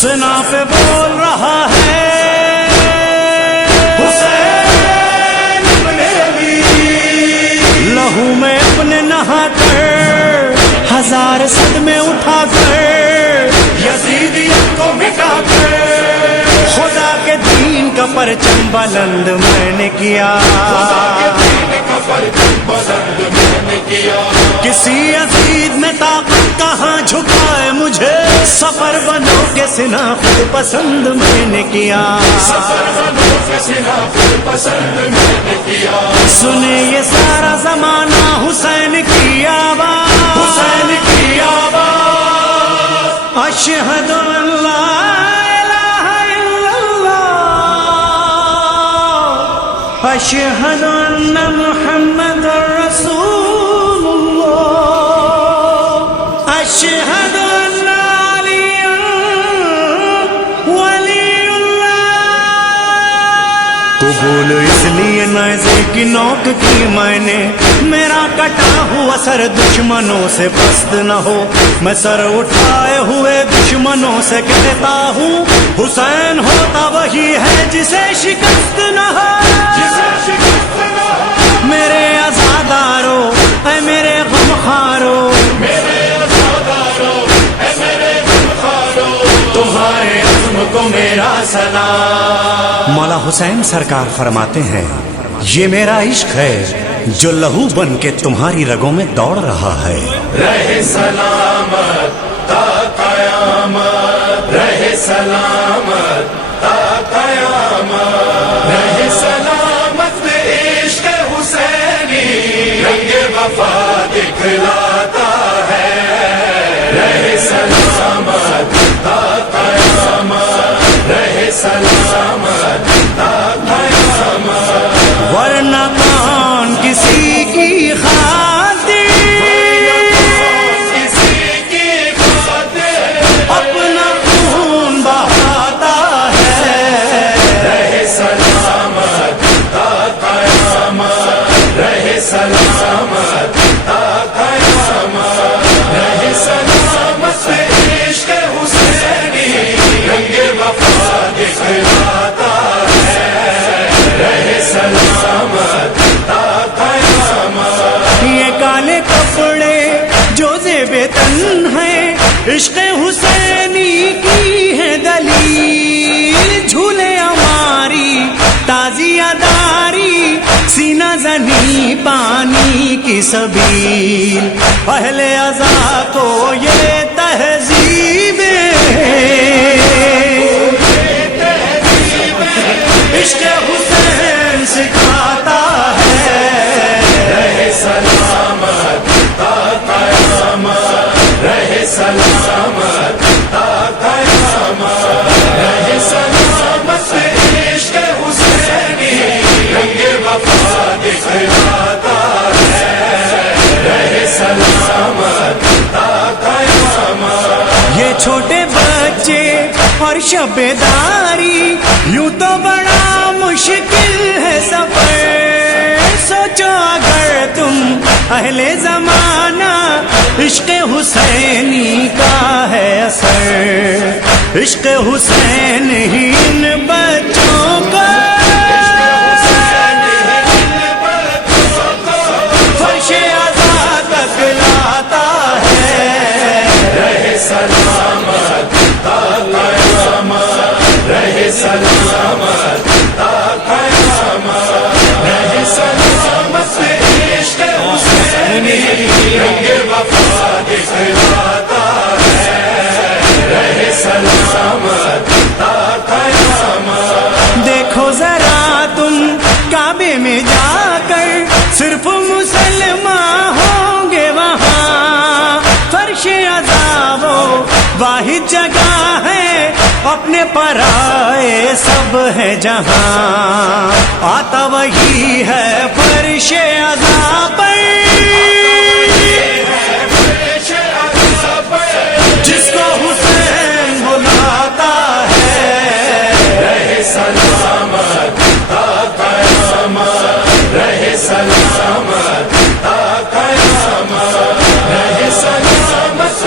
سنا پہ بول رہا ہے حسین ابن علی، لہو میں اپنے نہا کر ہزار صدمے اٹھا کر یزیدیت کو مٹا کر خدا کے دین کا پرچم بلند میں نے کیا، کسی یزید میں طاقت کہاں جھکائے مجھے، سفر بنو کے سنا خود پسند میں نے کیا، سنے یہ سارا زمانہ حسین کی آواز، حسین کی آواز، اشہد ان لا الہ الا اللہ، اشہد ان محمد رسول اللہ، اشہد ان علی ولی اللہ۔ قبول اس لیے نیزے کی نوک کی میں نے، میرا کٹا ہوا سر دشمنوں سے پست نہ ہو، میں سر اٹھائے ہوئے دشمنوں سے کہتا ہوں حسین ہوتا وہی ہے جسے شکست نہ ہو، میرے عزادارو اے میرے غمخارو، تمہارے عزم کو میرا سلام۔ مولا حسین سرکار فرماتے ہیں یہ میرا عشق ہے جو لہو بن کے تمہاری رگوں میں دوڑ رہا ہے، رہے سلامت تا قیامت، رہے سلامت تا قیامت، رہے سلامت عشق حسینی، رنگ وفا دکھلاتا ہے، رہے سلامت تا قیامت، رہے سلامت تا قیامت، ورنہ کون کسی کی خاطر، کسی کی خاطر اپنا خون بہاتا ہے، رہے سلامت تا قیامت، رہے سلامت تا قیامت، رہے سلامت عشق حسینی، رنگ وفا دکھلاتا ہے، رہے سلامت تا قیامت۔ یہ کالے کپڑے جو زیب تن ہیں عشق حسینی کی ہے دلیل، جھولے ہماری تازیہ داری، سینہ زنی پانی کی سبیل، اہل عزا کو یہ تہذیب عشق حسین سکھاتا ہے، رہے سلامت تا قیامت، رہے سلامت تا قیامت، رہے سلامت عشق حسینی، رنگ وفا دکھلاتا ہے، رہے سلامت تا قیامت۔ یہ چھوٹے بچے اور شب داری، یوں تو بڑا مشکل ہے سفر، سوچو اگر تم اہل زمانہ، عشق حسینی کا ہے اثر، عشق حسین ہی ان بچوں کو فرش عزا تک لاتا ہے، رہے سلامت تا قیامت، رہے سلامت تا قیامت، رہے سلامت عشق حسینی، رنگ وفا دکھلاتا ہے، رہے سلامت تا قیامت۔ دیکھو ذرا تم کعبے میں جا کر، صرف مسلمان ہوں گے وہاں، فرش عزا وہ واحد جگہ ہے، اپنے پرائے سب ہے جہاں، آتا وہی ہے فرش عزا پر سلامت تا قیامت، رہے سلامت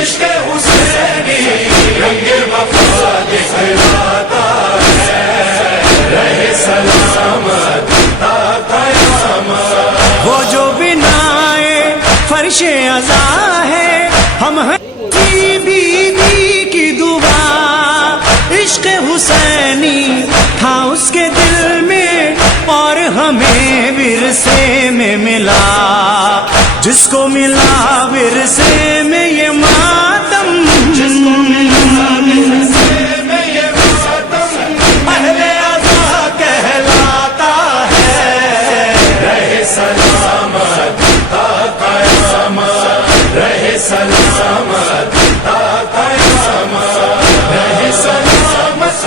عشق حسینی، رنگ وفا دکھلاتا ہے، رہے سلامت تا قیامت۔ وہ جو بنائے فرش عزا ہے، ہم ہیں بیوی کی دعا، عشق حسینی تھا اس کے دل میں اور ہمیں ورثے میں ملا، جس کو ملا ورثے میں یہ ماتم، جس کو ملا ورثے میں یہ ماتم، اہل عزا کہلاتا ہے، رہے سلامت تا قیامت، رہے سلامت تا قیامت، رہے سلامت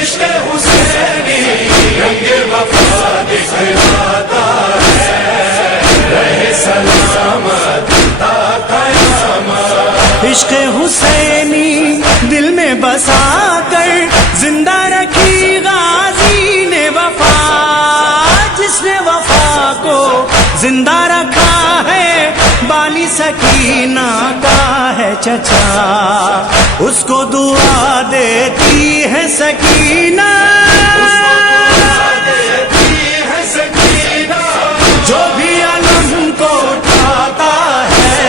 عشق حسینی، رنگ وفا دکھلاتا ہے، رہے سلامت تا قیامت۔ عشق حسینی دل میں بسا کر زندہ رکھی غازی نے وفا، جس نے وفا کو زندہ رکھا ہے بالی سکینہ کا ہے چچا، اس کو دعا دیتی ہے سکینہ، جو بھی علم کو اٹھاتا ہے،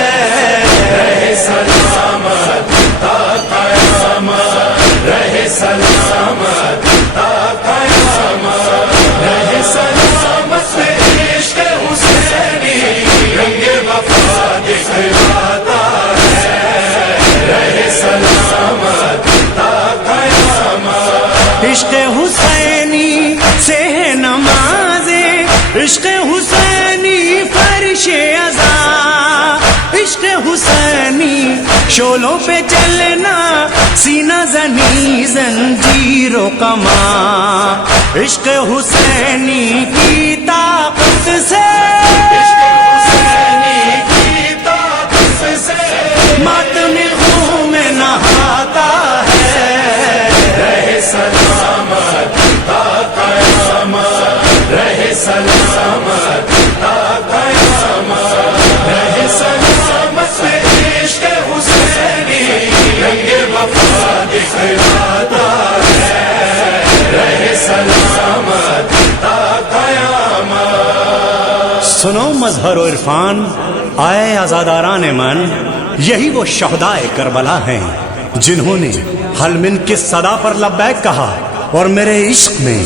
رہے سلامت تا قیامت، رہے سلامت تا قیامت، رہے سلامت عشق حسینی، رنگ وفا دکھلاتا ہے، رہے سلامت تا قیامت۔ عشق حسینی سے ہے نمازیں، عشق حسینی فرش عزا، عشق حسینی شولوں پہ چلنا، سینہ زنی زنجیر و کماں، عشق حسینی کی طاقت سے، حسینی کی طاقت سے ماتم خون میں نہاتا ہے، رہے سلامت تا قیامت، رہے سلامت تا قیامت، رہے سلامت عشق حسینی، رنگ وفا دکھلاتا ہے، رہے سلامت تا قیامت۔ سنو مظہر و عرفان آئے آزاداران من، یہی وہ شہدائے کربلا ہیں جنہوں نے حل من کی صدا پر لبیک کہا اور میرے عشق میں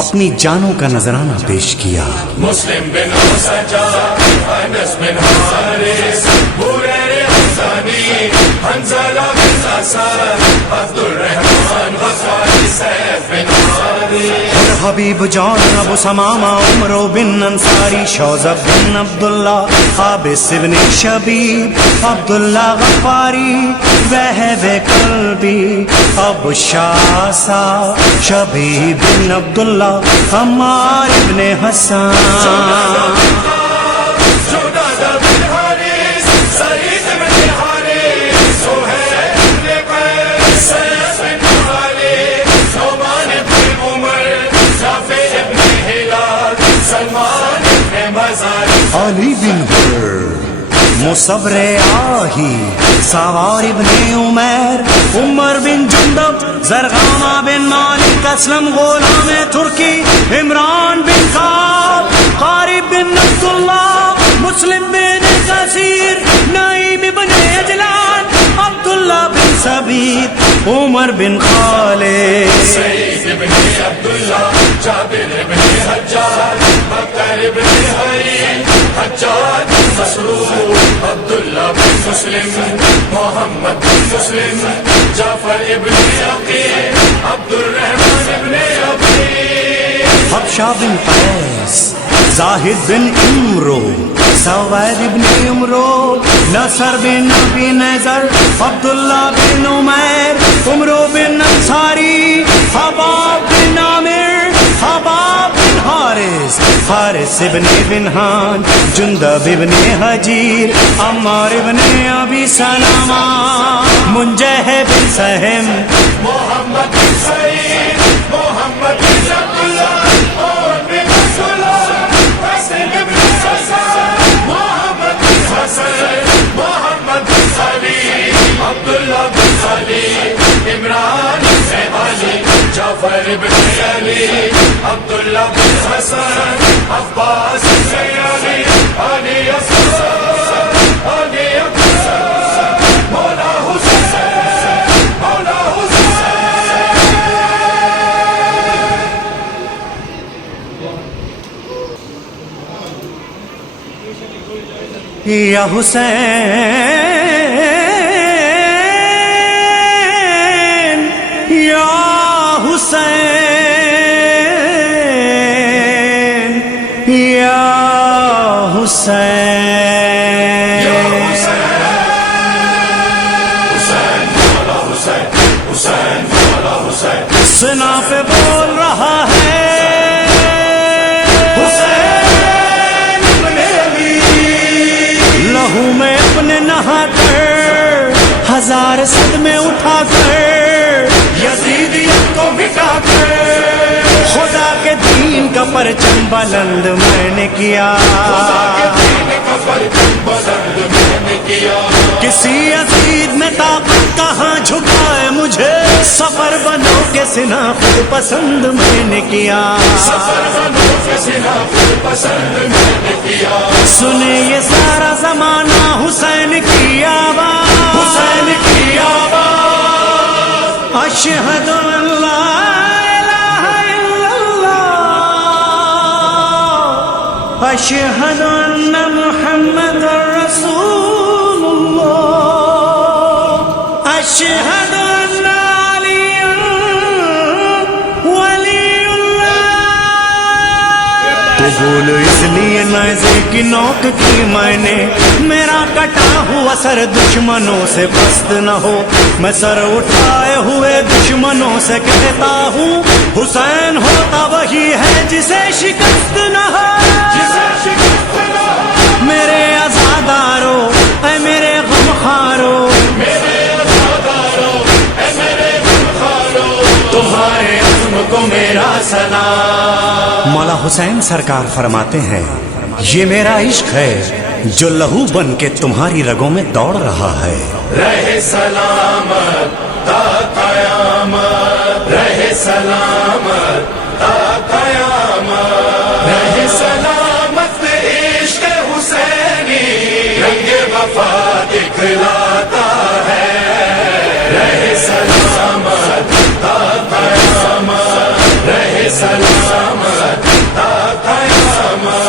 اپنی جانوں کا نذرانہ پیش کیا۔ مسلم بن سجاد، انس بن حارث، بریر حمزانی، حنزلہ بن اسد، عبد الرحمن غفاری، سیف بن حارث، اور حبیب جان ابو سمامہ، عمرو بن انصاری، شوذب بن عبداللہ، حابس بن شبیب، عبداللہ غفاری، وہب قلبی، ابو شاسا، شبیب بن عبداللہ، عمار بن حسان، جنادہ بن حارث، سعید بن حارث، سہیل بن قیس، سیف بن خالد، نعمان بن عمر، جعفر بن ہلال، سلمان بن مزار، علی بن حر، مصبر آہی، سوار بن عمیر، عمر بن جندب، زرغامہ بن مالک، اسلم غلام ترکی، عمران بن کعب، قارب بن عبداللہ، مسلم بن کثیر، نعیم بن عجلان، عبداللہ بن ثبیت، عمر بن خالد، سعید بن عبداللہ، جابر بن حجاج، بکر بن حری، حجاج بن مسرور، عبداللہ بن مسلم، محمد بن مسلم، جعفر بن عقیل، عبد الرحمن بن عقیل، حبشہ بن قیس، زاہد بن عمرو، سوید بن عمرو، نصر بن ابی نذر، عبداللہ بن عمیر، عمرو بن انصاری، حباب بن عامر، حباب بن حارث، حارث بن بنہان، جندب بن حجیر، عمار بن ابی سلمہ، منجہ بن سہم، محمد بن سعید، محمد بن عبداللہ، اور بن عبداللہ، ابن علی عبداللہ بن حسن عباس علی علی اصغر علی اکبر مولا حسین مولا حسین یا حسین یا حسین یا حسین سنا پہ بول رہا ہے حسین ابن علی لہو میں اپنے نہا کر ہزار صدمے اٹھا کر یزیدیت کو مٹا کر خدا کے دین کا پرچم بلند میں نے کیا کسی عزیز میں طاقت کہاں جھکائے مجھے سفر بنو کے سنا خود پسند میں نے کیا سنے یہ سارا زمانہ حسین کی آواز حسین کی آواز اشہد ان لا الہ الا اللہ اشہد ان محمد رسول اللہ اشہد ان علی ولی اللہ تو بول اس لیے نیزے کی نوک کی میں نے میرا کٹا ہوا سر دشمنوں سے پست نہ ہو میں سر اٹھائے ہوئے دشمنوں سے کہتا ہوں حسین ہوتا وہی ہے جسے شکست نہ ہو میرے عزادارو اے میرے غمخارو تمہارے عزم کو میرا سلام مولا حسین سرکار فرماتے ہیں یہ میرا عشق ہے جو لہو بن کے تمہاری رگوں میں دوڑ رہا ہے رہے سلامت تا قیامت رہے سلامت تا قیامت رہے سلامت عشق حسینی رنگ وفا دکھلاتا ہے رہے سلامت تا قیامت رہے سلامت تا قیامت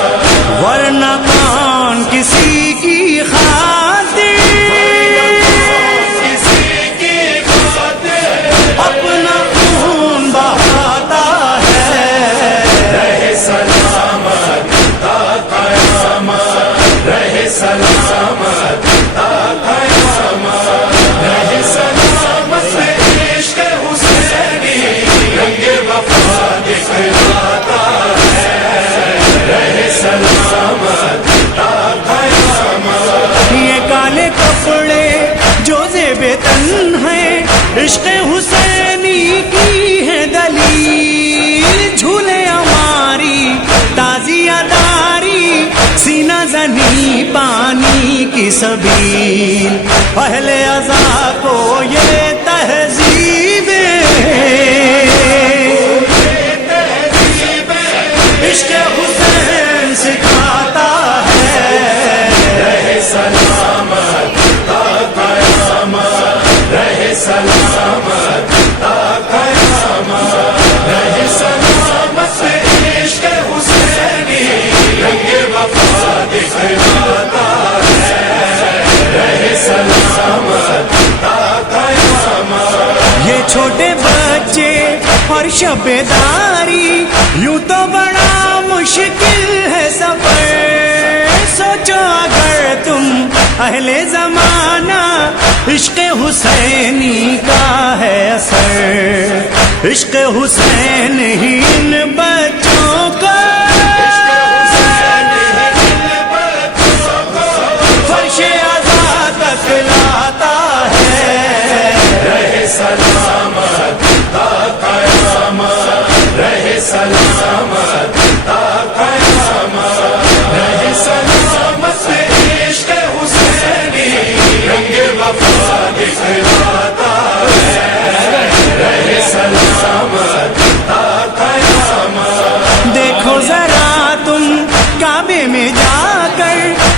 ورنہ کون کسی کی خاطر کسی کی خاطر اپنا خون بہاتا ہے رہے سلامت تا قیامت رہے سلامت تا قیامت رہے سلامت عشق حسینی رنگ وفا دکھلاتا ہے رہے سلامت تا قیامت یہ کالے کپڑے جو زیب تن ہیں عشق حسینی کی ہے دلیل جھولے ہماری تازیہ داری سینہ زنی پانی کی سبیل اہل عزا کو یہ تہذیب عشق حسین سکھاتا ہے رہے سلامت تا قیامت رہے سلامت تا قیامت رہے سلامت عشق حسینی رنگ وفا دکھلاتا ہے رہے سلامت تا قیامت یہ چھوٹے بچے اور شبیداری یوں تو بڑا مشکل ہے سفر سوچو اگر تم اہل زمانہ عشق حسینی کا ہے اثر عشق حسین ہی ان بچوں کا فرش عزا تک لاتا ہے رہے سلامت تا قیامت رہے سلامت تا قیامت رہے سلامت عشق حسینی رنگ وفا دکھلاتا ہے رہے سلامت تا میں جا کر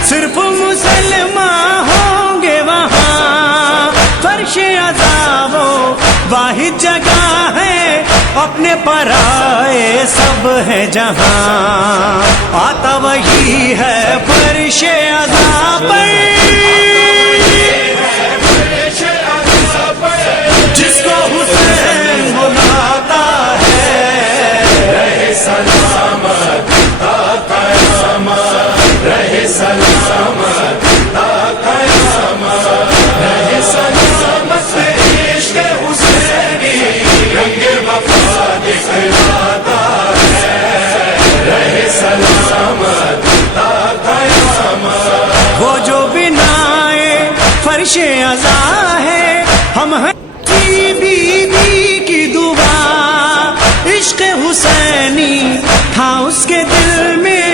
صرف مسلمان ہوں گے وہاں. فرش عذاب واحد جگہ ہے، اپنے پرائے سب ہے جہاں. آتا وہی ہے فرش عذاب پر، جس کو حسین بلاتا ہے. رہے سلامت تا قیامت، رہے سلامت تا قیامت، رہے سلامت عشق حسینی رنگ وفا دکھلاتا ہے. رہے سلامت تا قیامت. وہ جو بنائے فرش عزا ہے، ہم ہیں بی بی کی دعا. عشق حسینی تھا اس کے دل میں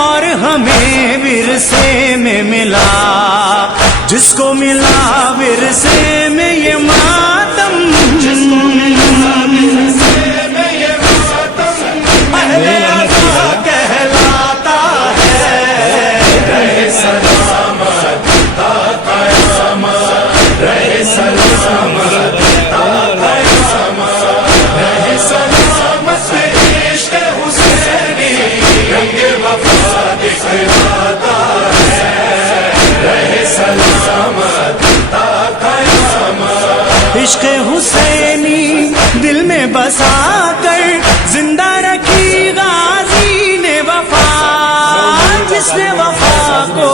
اور ہمیں ورثے میں ملا. جس کو ملا ورثے میں یہ ماتم، اہل عزا کہلاتا ہے. رہے سلامت تا قیامت، رہے سلامت تا قیامت، رہے سلامت عشق حسینی رنگ وفا دکھلاتا ہے. رہے سلامت تا قیامت. عشق حسینی دل میں بسا کر زندہ رکھی غازی نے وفا. جس نے وفا کو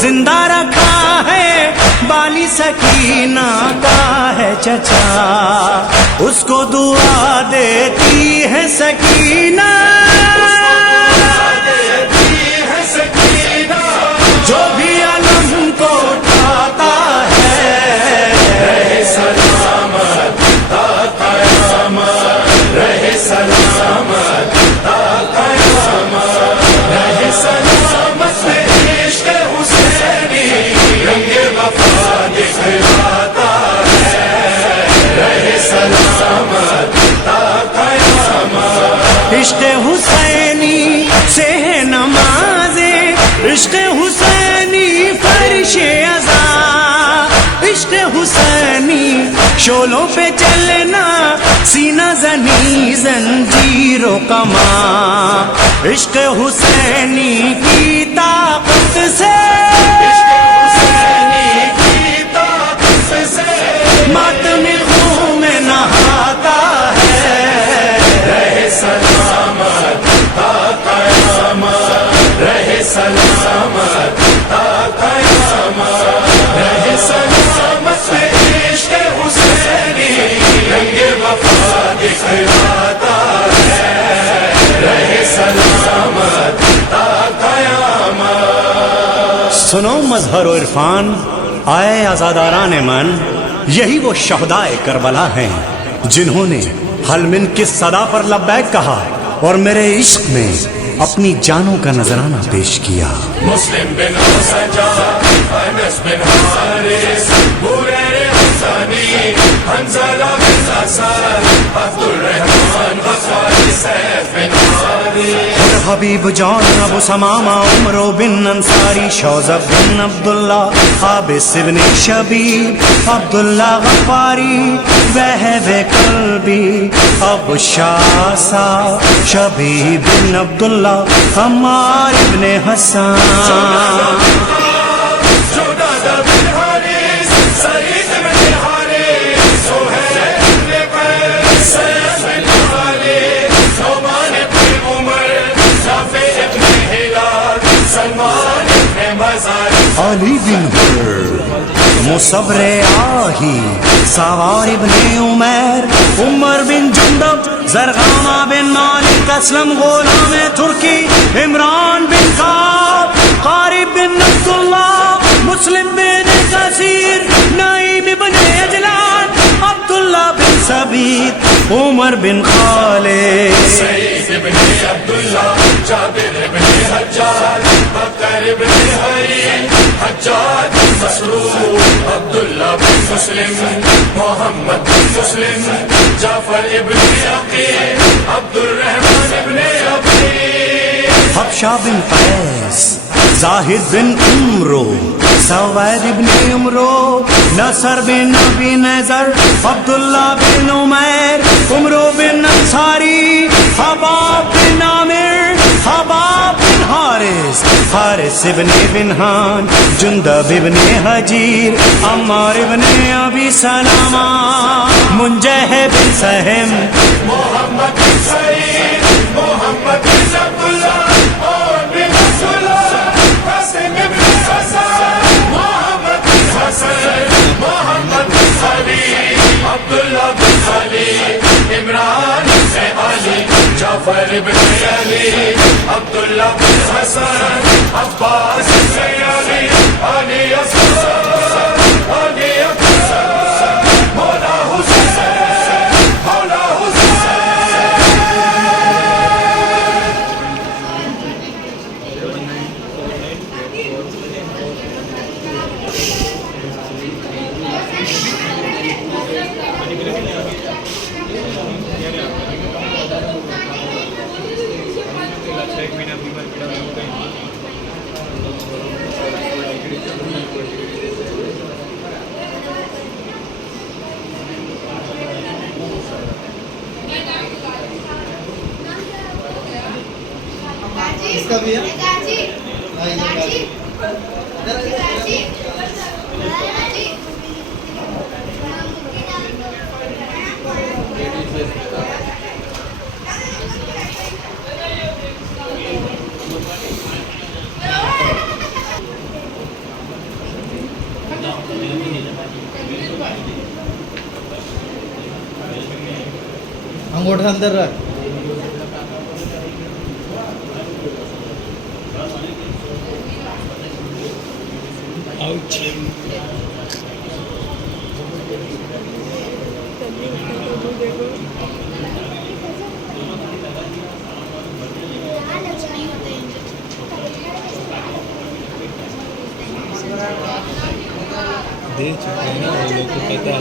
زندہ رکھا ہے، بالی سکینہ کا ہے چچا. اس کو دعا دیتی ہے سکینہ، جو بھی علم کو اٹھاتا ہے. رہے سلامت تا قیامت، رہے سلامت تا قیامت، رہے سلامت عشق حسینی رنگ وفا دکھلاتا ہے. رہے سلامت تا قیامت. عشق حسینی سے ہے نمازیں، عشق حسینی فرش عزا. عشق حسینی شولوں پہ چلنا، سینہ زنی زنجیر و کماں. عشق حسینی کی طاقت سے، حسینی کی طاقت سے ماتم خون میں نہاتا ہے. رہے سلامت تا قیامت، رہے سلامت تا قیامت، رہے سلامت عشق حسینی رنگ وفا دکھلاتا ہے. رہے سلامت تا قیامت. سنو مظہر و عرفان آئے آزاداران من، یہی وہ شہدائے کربلا ہیں جنہوں نے حل من کی صدا پر لبیک کہا اور میرے عشق میں اپنی جانوں کا نذرانہ پیش کیا. مسلم بن سجاد، انس بن حارث، بریر حسانی، حنزلہ بن اسد، عبد الرحمن غفاری، سیف بن حارث، اور حبیب جان ابو سمامہ، عمرو بن انصاری، شوزب بن عبداللہ، حابس بن شبیب، عبداللہ غفاری، وہب قلبی، ابو شاسا، شبیب بن عبداللہ، عمار بن حسان، جوداد بن حارث، سعید بن حارث، سہیل بن قیس، سیف بن خالد، نعمان بن عمر، نافع بن ہلال، سلمان بن مزار، علی بن مصبر آہی، سوار بن عمیر، عمر بن جندب، زرغامہ بن مالک، اسلم غلام ترکی، عمران بن کعب، قارب بن عبداللہ، مسلم بن کثیر، نعیم بن عجلان، عبداللہ بن سبیت، عمر بن خالد، سعید بن عبداللہ، جابر بن حجاج، بکر بن حری، حجاج بن مسروق، عبداللہ بن مسلم، محمد بن مسلم، جعفر ابن عقیل، عبد الرحمن ابن عبید، عائشہ بن قیس زاہد بن عمرو زوید بن عمرو نصر بن ابی نذر عبداللہ بن عمیر عمرو بن انصاری حباب بن عامر حباب بن حارث حارث ابن بنہان جندب ابن حجیر عمار ابن ابی سلامہ منجہ بن سہم محمد بن سعید محمد بن عبداللہ اور بن عبداللہ قاسم بن حسن محمد بن حسن محمد بن علی عبداللہ بن علی عمران بن علی جعفر بن علی عبداللہ بن حسن عباس بن علی علی اصغر علی اکبر مولا حسین مولا حسین. اس کا بھی ہے انگوٹھا اندر رکھ. دے چکے ہیں نا وہ لوگ کو پتہ ہے.